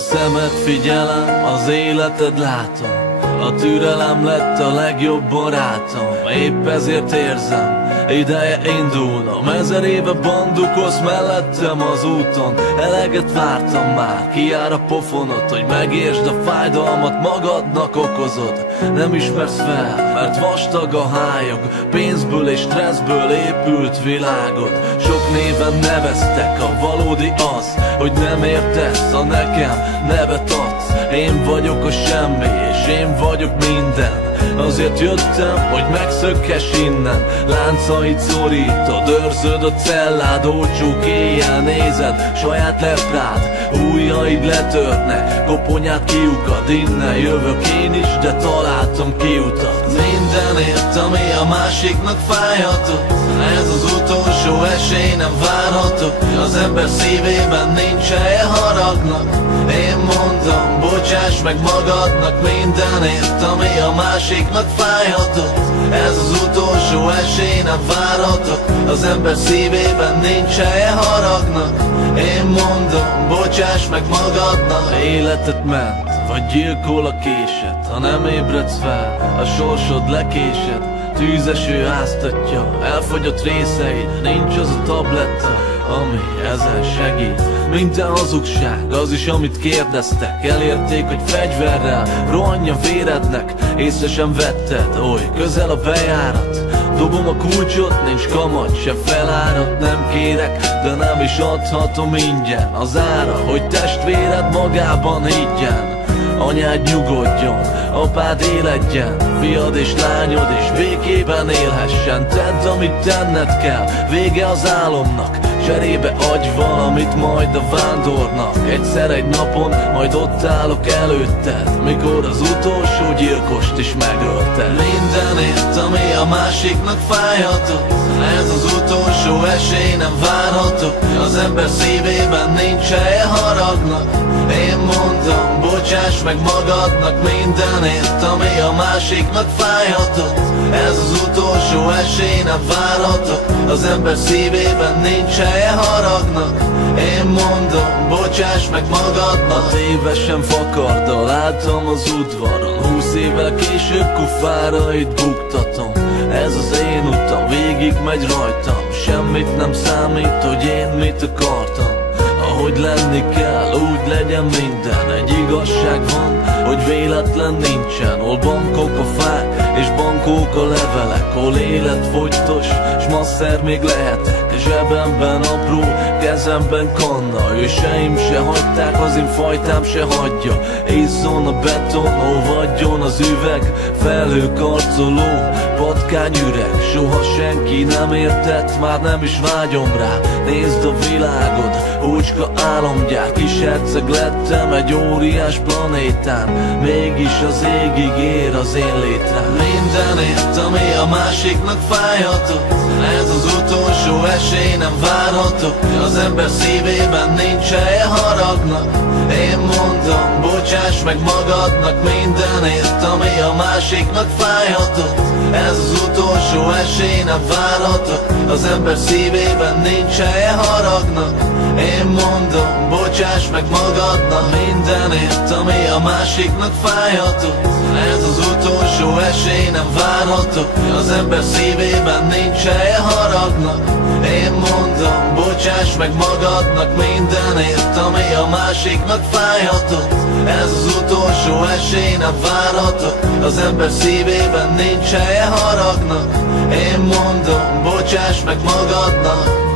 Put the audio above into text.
szemed figyelem, az életed látom. A türelem lett a legjobb barátom. Épp ezért érzem, ideje indulnom. 1000 éve bandukolsz mellettem az úton. Eleget vártam már, kijár a pofonot, hogy megértsd a fájdalmat magadnak okozod. Nem ismersz fel, mert vastag a hályog. Pénzből és stresszből épült világod. Sok néven neveztek, a valódi az, hogy nem értesz, a nekem nevet adsz. Én vagyok a semmi, és én vagyok minden. Azért jöttem, hogy megszökkess innen. Láncait szorítod, őrzöd a cellád. Olcsók éjjel nézed saját leprád. Ujjaid letörnek, koponyát kiukad. Innen jövök én is, de találtam kiutat. Mindenért, ami a másiknak fájhatott. Ez az utolsó esély, nem várhatok. Az ember szívében nincs helye haragnak. Én mondom, bocsáss meg magadnak mindenért, ami a másiknak fájhatott. Ez az utolsó esély, nem várhatok. Az ember szívében nincs helye haragnak. Én mondom, bocsáss meg magadnak. Életet ment, vagy gyilkol a késed. Ha nem ébredsz fel, a sorsod lekésed. Tűzeső áztatja, elfogyott részeid. Nincs az a tabletta, ami ezen segít. Minden hazugság, az is amit kérdeztek. Elérték, hogy fegyverrel rohanj a vérednek. Észre sem vetted, oly közel a bejárat. Dobom a kulcsot, nincs kamat, se felárat. Nem kérek, de nem is adhatom ingyen az ára, hogy testvéred magában higgyen. Anyád nyugodjon, apád éledjen, fiad és lányod is békében élhessen. Tedd, amit tenned kell, vége az álomnak. Cserébe adj valamit majd a vándornak. Egyszer egy napon majd ott állok előtted, mikor az utolsó gyilkost is megölted. Mindenért, ami a másiknak fájhatott. Ez az utolsó esély, nem várhatok. Az ember szívében nincs helye haragnak. Én mondom, bocsáss meg magadnak mindenért, ami a másiknak fájhatott. Ez az utolsó esély, nem várhatok. Az ember szívében nincs helye haragnak. Én mondom, bocsáss meg magadnak. 6 évesen fakardal láttam az udvaron. 20 évvel később kufárait buktatom. Ez az én utam, végig megy rajtam. Semmit nem számít, hogy én mit akartam. Ahogy lenni kell, úgy legyen minden. Egy igazság van, hogy véletlen nincsen. Hol bankok a fák, és bankok a levelek. Hol életfogytos, s masszer még lehetek. Zsebemben apró, kezemben kanna. Őseim se hagyták, az én fajtám se hagyja. Észon a beton, óvadjon az üveg. Felhőkarcoló, patkányüreg. Soha senki nem értett, már nem is vágyom rá. Nézd a világod, ócska álomgyár. Kis herceg lettem egy óriás planétán. Mégis az égig ér az én létrám. Mindenért, ami a másiknak fájhatott. Ez az utolsó esély, nem várhatok. Az ember szívében nincs helye haragnak. Én mondom, bocsáss meg magadnak mindenért, ami a másiknak fájhatott. Ez az utolsó esély, nem várhatok. Az ember szívében nincs helye haragnak. Én mondom, bocsáss meg magadnak mindenért, ami a másiknak fájhatott. Ez az utolsó esély, nem várhatok. Az ember szívében nincs helye haragnak. Én mondom, bocsáss meg magadnak mindenért, ami a másiknak fájhatott. Ez az utolsó esély, nem várhatok. Az ember szívében nincs helye haragnak. Én mondom, bocsáss meg magadnak.